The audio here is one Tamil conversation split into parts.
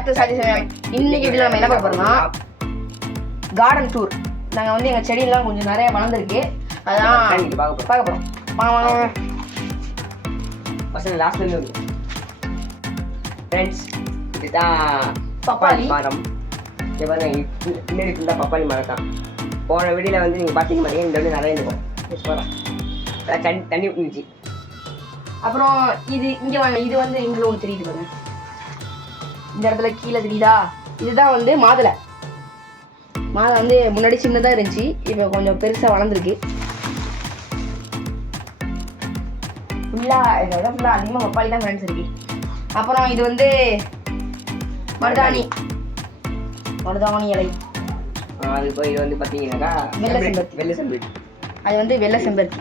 Back to satisfaction. இன்னைக்கு வீடியோல நம்ம என்ன பார்க்க போறோம்னா கார்டன் டூர். நாங்கள் வந்து எங்கள் செடியெல்லாம் கொஞ்சம் நிறைய வளர்ந்துருக்கு, அதான் பார்க்க போகிறோம். வாங்க வாங்க ஃபர்ஸ்ட் லாஸ்ட்ல இருந்து ஃப்ரெண்ட்ஸ், இதுதான் பப்பாளி மரம். இது பாருங்க, பின்னாடி ஃபுல்லாக பப்பாளி மரம் தான். போன வீடியோவில் வந்து நீங்கள் பார்த்தீங்க பாருங்க, இந்த வீடு நிறைய இருக்கும். அதான் தண்ணி ஊற்றிச்சு. அப்புறம் இது இங்கே வாங்க, இது வந்து இங்கே ஒன்று தெரியுது பாருங்க, இந்த இடத்துல கீழே தெரியுதா, இதுதான் வந்து மாதுளை. மாதுளை வந்து முன்னாடி சின்னதாக இருந்துச்சு, இப்போ கொஞ்சம் பெருசாக வளர்ந்துருக்கு. ஃபுல்லாக இதோட ஃபுல்லாக அதிகமாக பப்பாளி தான் ஃப்ரெண்ட்ஸ் இருக்கு. அப்புறம் இது வந்து மருதாணி இலை. அது போய் இது வந்து பார்த்தீங்கன்னாக்கா வெள்ளை செம்பருத்தி. அது வந்து வெள்ளை செம்பருத்தி.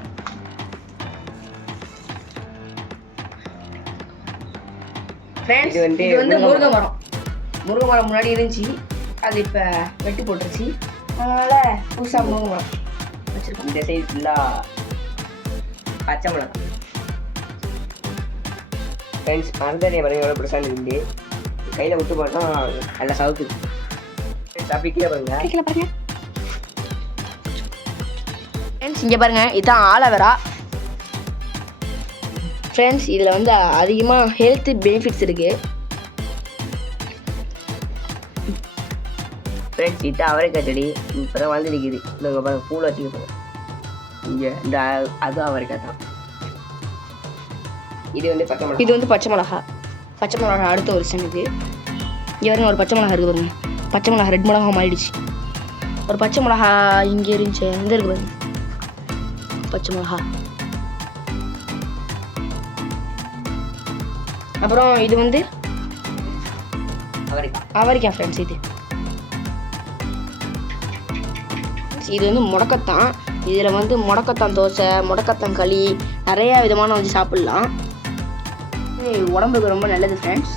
இது வந்து முருங்கை மரம். முருங்கை மரம் முன்னாடி இருந்துச்சு, அது இப்போ வெட்டி போட்டுருச்சு, அதனால புதுசாக முருங்கை மரம் வச்சிருக்கோம். இந்த சைடு ஃபுல்லாக பச்சை மிளகாய். ஃப்ரெண்ட்ஸ், மரத்தடியை பாருங்க எவ்வளோ பெருசாக இருந்து கையில் விட்டு போட்டோம், நல்லா சவுக்குது. அப்படி கீழே பாருங்க, பாருங்க ஃப்ரெண்ட்ஸ், இங்கே பாருங்க, இதுதான் ஆலோவேரா. ஃப்ரெண்ட்ஸ், இதில் வந்து அதிகமாக ஹெல்த் பெனிஃபிட்ஸ் இருக்குது. ஃப்ரெண்ட்ஸ், இது அவரைக்காய் செடி இப்போ தான் வந்து நிற்கிது. இங்கே பாருங்க, பூவில் வச்சுக்க இங்கே இந்த அதுவும் அவரைக்காய் தான். இது வந்து பச்சை மிளகா. இது வந்து பச்சை மிளகா. பச்சை மிளகா அடுத்த ஒரு இது. இங்கே பாருங்க, ஒரு பச்சை மிளகா இருக்குது பாருங்க. பச்சை மிளகா ரெட் மிளகா மாறிடுச்சு. ஒரு பச்சை மிளகா இங்கே இருந்துச்சு, எங்கே இருக்கு பாருங்க பச்சை மிளகா. அப்புறம் இது வந்து அவரைக்காய் ஃப்ரெண்ட்ஸ். இது வந்து முடக்கத்தான். இதில் வந்து முடக்கத்தான் தோசை, முடக்கத்தான் களி, நிறையா விதமான வந்து சாப்பிட்லாம். உடம்புக்கு ரொம்ப நல்லது ஃப்ரெண்ட்ஸ்.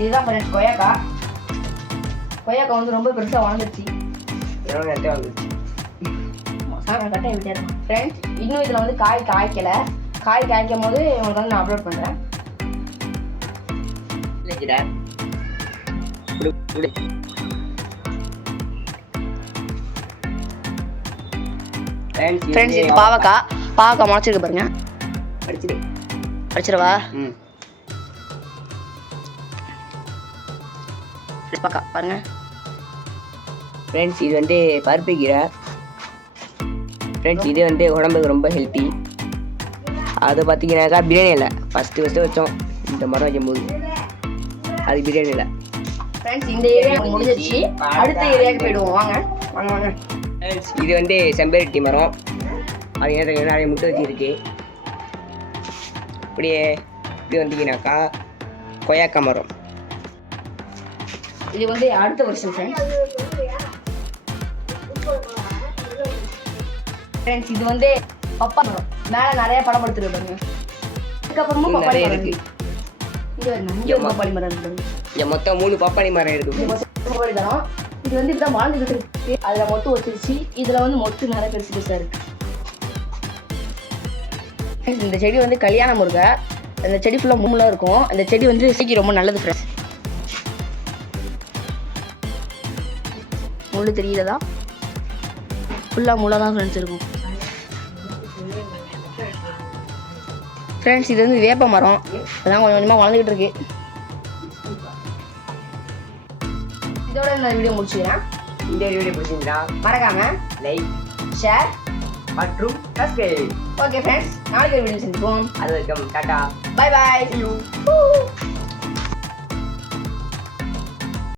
இதுதான் ஃப்ரெண்ட்ஸ் கொய்யாக்காய். கொய்யாக்காய் வந்து ரொம்ப பெருசாக வளர்ந்துருச்சு. கட்டாயம் விட்டாரு ஃப்ரெண்ட்ஸ். இன்னும் இதில் வந்து காய் காய்க்கலை. காய் காய்க்கும் போது உங்களுக்கு வந்து நான் அப்லோட் பண்ணுறேன். ஃப்ரெண்ட்ஸ், இது பாவக்காய் முளைச்சிருக்கு பாருங்க. அடிச்சிடவா? பாருங்க ஃப்ரெண்ட்ஸ், இது வந்து பருப்பு கீரை. ஃப்ரெண்ட்ஸ், இது வந்து உடம்புக்கு ரொம்ப ஹெல்த்தி. அது பார்த்தீங்கன்னாக்கா பிரியாணி இல்லை. ஃபஸ்ட்டு வச்சோம் இந்த மரம் வைக்கும்போது, அது பிரியாணி இல்லை. ஃப்ரெண்ட்ஸ், இந்த ஏரியா முடிஞ்சிருச்சு, அடுத்த ஏரியாவுக்கு போயிடுவோம். வாங்க வாங்க வாங்க. ஃப்ரெண்ட்ஸ், இது வந்து செம்பருத்தி மரம். அது நிறைய முட்டை வச்சுருக்கு. இப்படி வந்தீங்கன்னாக்கா கொய்யாக்காய் மரம். இது வந்து அடுத்த வருஷம் ஃப்ரெண்ட்ஸ். இது வந்து பப்பா மரம். மேலே நிறைய படம் படுத்துருப்பாங்க. அதுக்கப்புறமும் பப்பாளி இருக்கு. இங்கே பப்பாளி மரம் இருக்கு. மொத்தம் 3 பப்பாளி மரம் இருக்கு. பப்பாளி மரம் இது வந்து இப்பதான் வாழ்ந்துகிட்டு இருக்கு. அதுல மொத்தம் வச்சிருச்சு. இதுல வந்து மொத்தம் நிறைய பெருசு பெருசா இருக்கு. இந்த செடி வந்து கல்யாண முருகை. அந்த செடி ஃபுல்லா முள்ளா இருக்கும். அந்த செடி வந்து சீக்கிரம் ரொம்ப நல்லது ஃப்ரெண்ட்ஸ். முள்ளு தெரியுதா? ஃபுல்லா முள்ளா தான் ஃப்ரெண்ட்ஸ் இருக்கும். ஃப்ரெண்ட்ஸ், இது வந்து வேப்ப மரம். இப்போதான் கொஞ்சம் கொஞ்சமாக வளர்ந்துக்கிட்டு இருக்கு. இதோட இந்த வீடியோ முடிச்சுக்கிறேன். இந்த வீடியோ பிடிச்சிருந்தா மறக்காம லைக், ஷேர் மற்றும் சப்ஸ்கிரைப். ஓகே ஃப்ரெண்ட்ஸ், நாளைக்கு ஒரு வீடியோ சந்திப்போம். அது வரைக்கும் டாடா, பை பாய்.